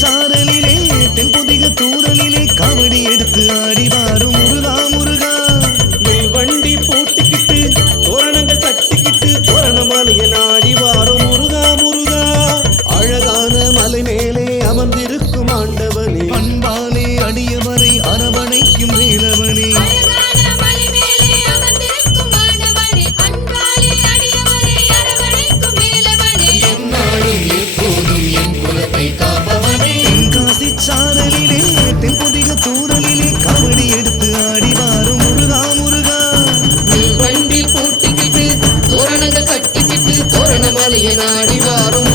சாரலிலே தென்பொதிக தூரலிலே காவடி எடுத்து ஆடி வாரும் முருகா முருகா. வண்டி பூட்டிக்கிட்டு தோரணங்கள் கட்டிக்கிட்டு தோரணமாலைய நாடி வாரும் முருகா முருகா. அழகான மலை மேலே அமர்ந்திருக்கும் ஆண்டவனே, அன்பாலே அடியவரை அரவணைக்கும் வேலவனே, சாரலிலே தென்பொதிக தூரலிலே காவடி எடுத்து ஆடி வாரும் முருகா முருகா. வண்டி பூட்டிக்கிட்டு தோரணங்கள் கட்டிக்கிட்டு தோரணமாலைய நாடி வாரும்